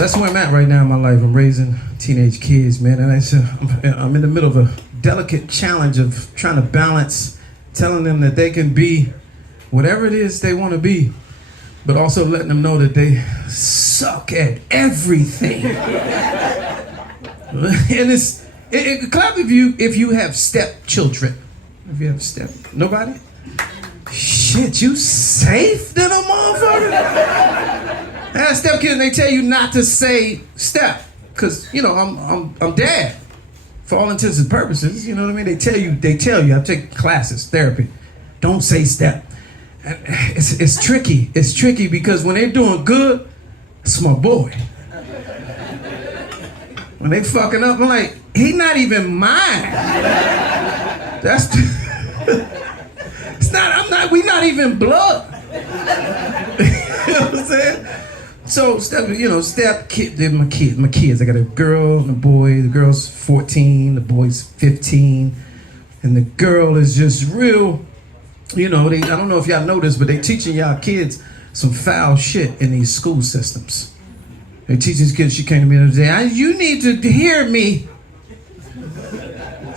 So that's where I'm at right now in my life. I'm raising teenage kids, man, and I'm in the middle of a delicate challenge of trying to balance telling them that they can be whatever it is they want to be, but also letting them know that they suck at everything. And clap if you have stepchildren. If you have nobody? Shit, you safe than a motherfucker? I have stepkids and they tell you not to say step, because you know I'm dad for all intents and purposes. You know what I mean? They tell you. I take classes, therapy. Don't say step. And it's tricky. It's tricky because when they're doing good, it's my boy. When they fucking up, I'm like, he not even mine. That's it's not. We not even blood. You know what I'm saying? So they're my kids. I got a girl and a boy. The girl's 14, the boy's 15, and the girl is just real. You know, I don't know if y'all know this, but they teaching y'all kids some foul shit in these school systems. They teach these kids. She came to me the other day. You need to hear me.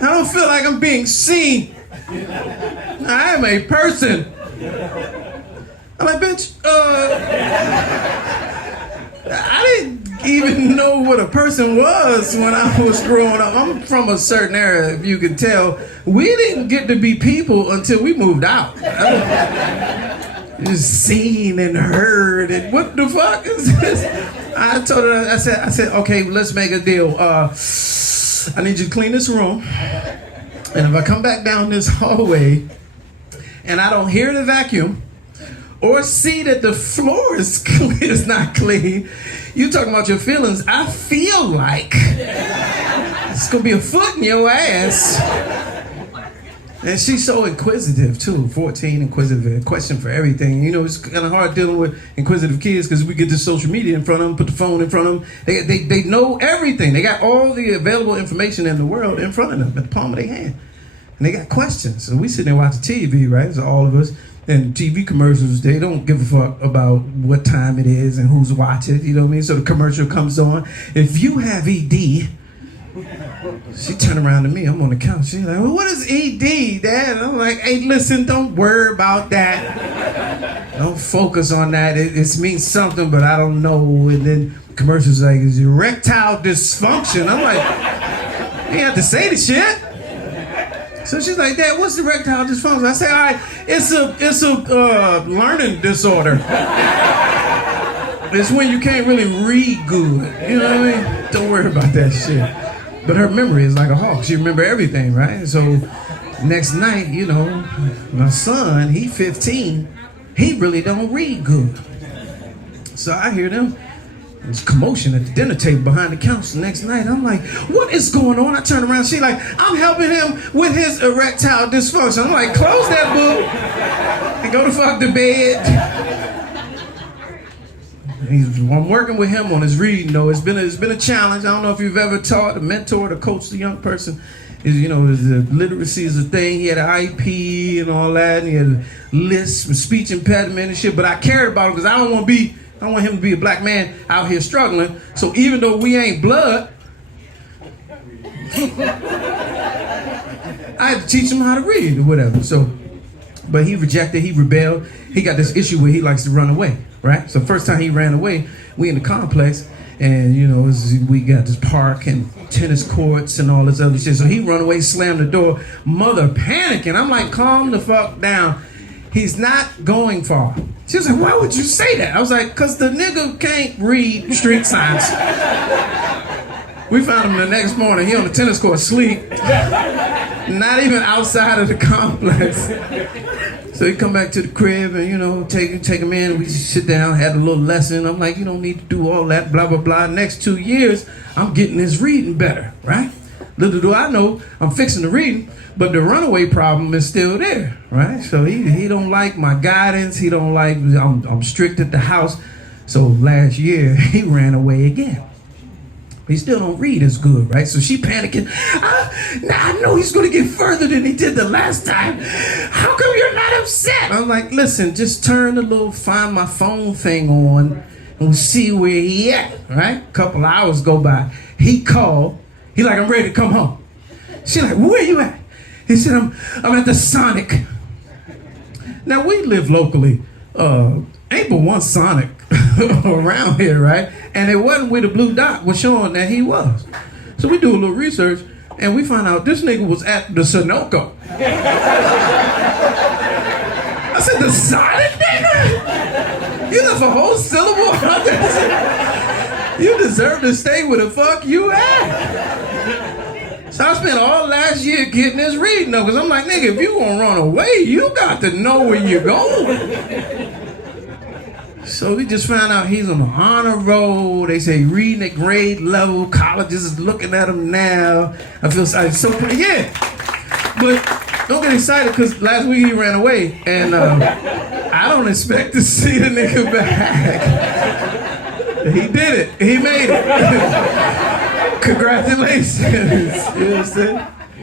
I don't feel like I'm being seen. I am a person. I'm like, bitch, I didn't even know what a person was when I was growing up. I'm from a certain era, if you can tell. We didn't get to be people until we moved out. Just seen and heard and what the fuck is this? I told her, I said, okay, let's make a deal. I need you to clean this room. And if I come back down this hallway and I don't hear the vacuum or see that the floor is not clean, you talking about your feelings, I feel like it's gonna be a foot in your ass. And she's so inquisitive too, 14, inquisitive, question for everything. You know, it's kind of hard dealing with inquisitive kids because we get this social media in front of them, put the phone in front of them. They know everything. They got all the available information in the world in front of them, at the palm of their hand. And they got questions. So we sit there watching TV, right? So all of us. And TV commercials, they don't give a fuck about what time it is and who's watching, you know what I mean? So the commercial comes on. If you have ED, she turned around to me, I'm on the couch. She's like, well, what is ED, Dad? And I'm like, hey, listen, don't worry about that. Don't focus on that. It means something, but I don't know. And then the commercial's like, it's erectile dysfunction. I'm like, you have to say the shit. So she's like, Dad, what's erectile dysfunction? I say, all right, it's a learning disorder. It's when you can't really read good. You know what I mean? Don't worry about that shit. But her memory is like a hawk. She remember everything, right? So next night, you know, my son, he 15, he really don't read good. So I hear them. There's commotion at the dinner table behind the couch the next night. I'm like, what is going on? I turn around, she like, I'm helping him with his erectile dysfunction. I'm like, close that book and go to fuck to bed. I'm working with him on his reading though. It's been a challenge. I don't know if you've ever taught, mentored, or coached a young person. The literacy is a thing. He had an IEP and all that, and he had a lisp and speech impediment and shit. But I cared about him because I don't want him to be a black man out here struggling. So even though we ain't blood, I had to teach him how to read or whatever. So, but he rejected, he rebelled. He got this issue where he likes to run away, right? So first time he ran away, we in the complex, and we got this park and tennis courts and all this other shit. So he run away, slammed the door, mother panicking. I'm like, calm the fuck down. He's not going far. She was like, why would you say that? I was like, because the nigga can't read street signs. We found him the next morning. He on the tennis court asleep. Not even outside of the complex. So he come back to the crib and, take him in. We sit down, had a little lesson. I'm like, you don't need to do all that, blah, blah, blah. Next 2 years, I'm getting his reading better, right? Little do I know, I'm fixing the reading, but the runaway problem is still there, right? So he don't like my guidance. He don't like, I'm strict at the house. So last year, he ran away again. He still don't read as good, right? So she panicking. I know he's going to get further than he did the last time. How come you're not upset? I'm like, listen, just turn the little find my phone thing on and we'll see where he at, right? A couple hours go by. He called. He like, I'm ready to come home. She like, where you at? He said, I'm at the Sonic. Now, we live locally. Ain't but one Sonic around here, right? And it wasn't where the blue dot was showing that he was. So we do a little research, and we find out this nigga was at the Sunoco. I said, the Sonic, nigga? You left a whole syllable out there. You deserve to stay where the fuck you at. So I spent all last year getting this reading though, because I'm like, nigga, if you gonna run away, you got to know where you're going. So we just found out he's on the honor roll. They say reading at grade level. Colleges is looking at him now. I feel so yeah. But don't get excited because last week he ran away, and I don't expect to see the nigga back. He did it. He made it. Congratulations. You know what I'm saying?